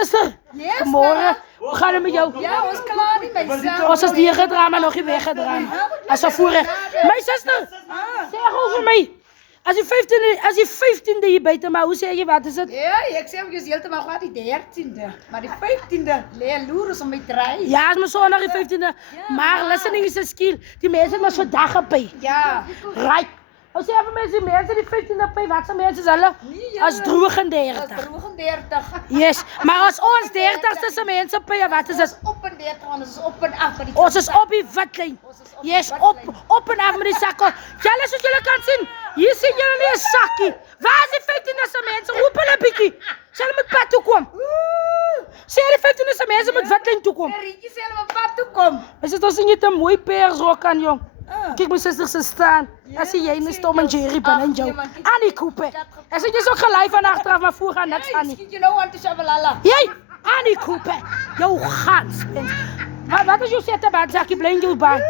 Zuster, Yes, goedemorgen. Hoe gaat het met jou? Ja, ons klaar niet met jezelf. Ons is hier gedraaid, maar nog niet weggedraaid. Als we voeren. Mijn zuster, zeg over mij. Als je 15e hier buiten, maar hoe zeg je wat is het? Ja, ik zeg je helemaal gaat die 13e. Maar die 15e, leer loeren om mee te rijden. Ja, het is maar zo naar die 15e. Maar listening is een skill. Die mensen maar zo dagen bij. Ja. Right. Als je even mensen, die mensen die 15e bij, wat zijn mensen zullen? Als 33. Dat is 33. Yes, maar als ons 30ste zijn mensen bij, wat is het? Op en 30, want het is op en af. Ons is op die vatlijn. Yes, op en af met die zakken. Jullie, zoals jullie kan zien, hier zien jullie een zakje. Waar is die 15e mensen? Roep een beetje. Zullen met pad toe komen? Zie je die 15e mensen met vatlijn toe komen? Rietje zelf op pad toe komen. Is het als je niet een mooi peersrok aan, jong? Kijk, mijn zusters ze staan. En zie jij een Tom en Jerry ben en jou. Annie Cooper. En ze is ook gelijk van achteraf, maar voor gaan niks aan. Schiet je nou aan te shabalala. Jij, Annie Cooper. Jouw gans. Wat is jouw zette baan? Zeg je blink jouw baan.